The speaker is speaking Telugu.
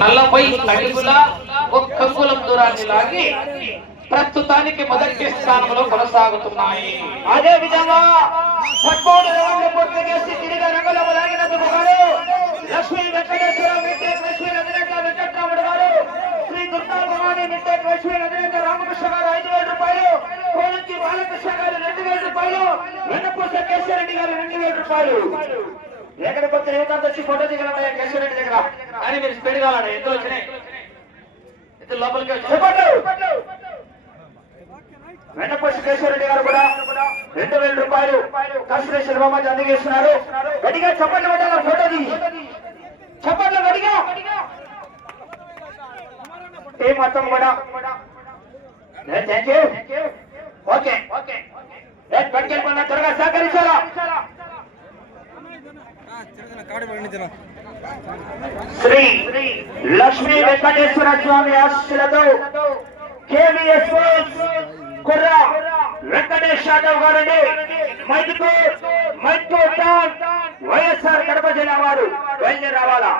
నలభై అడుగుల ఒక్క కులం దూరాన్ని లాగి ప్రస్తుతానికి మొదటి స్థానంలో కొనసాగుతున్నాయి. అదే విధంగా పట్టుకోడు రంగులు పూర్తి చేసి తిరిగి రంగులు లాగినందుకు గారు లక్ష్మీ వెంకటేశ్వర గారు శ్రీ దుర్గా భవాని మిట్టేక్ రామకృష్ణ గారు ఐదు వేల రూపాయలు కోలంచి బాలకృష్ణ గారు రెండు వేల రూపాయలు వెన్నపూస రెడ్డి గారు రెండు వేల రూపాయలు. ఎక్కడికి వచ్చిన యువత వచ్చి ఫోటో దిగలయ్యా కేశవరెడ్డి దగ్గర? కానీ మీరు స్పీడ్ కావాలండి ఎందుకు వచ్చినాయి? ఇది లోపలికి వచ్చి వెన్నపూస కేశవరెడ్డి గారు కూడా రెండు వేల రూపాయలు కన్సలేషన్ బొమ్మకి అందజేస్తున్నారు. గడిగా చప్పట్లు కొట్టాల ఫోటో దిగి? చప్పట్లు గడిగా టీం మొత్తం కూడా? ఓకే ఓకే త్వరగా సహకరించాలా? శ్రీ లక్ష్మీ వెంకటేశ్వర స్వామి ఆశీస్సులతో కేవీఎస్ కుర్ర వెంకటేష్ యాదవ్ గారిని మైదుకూర్ మైదుకూర్ వైఎస్ఆర్ కడప జిల్లా వారు బయలుదేరి రావాలా?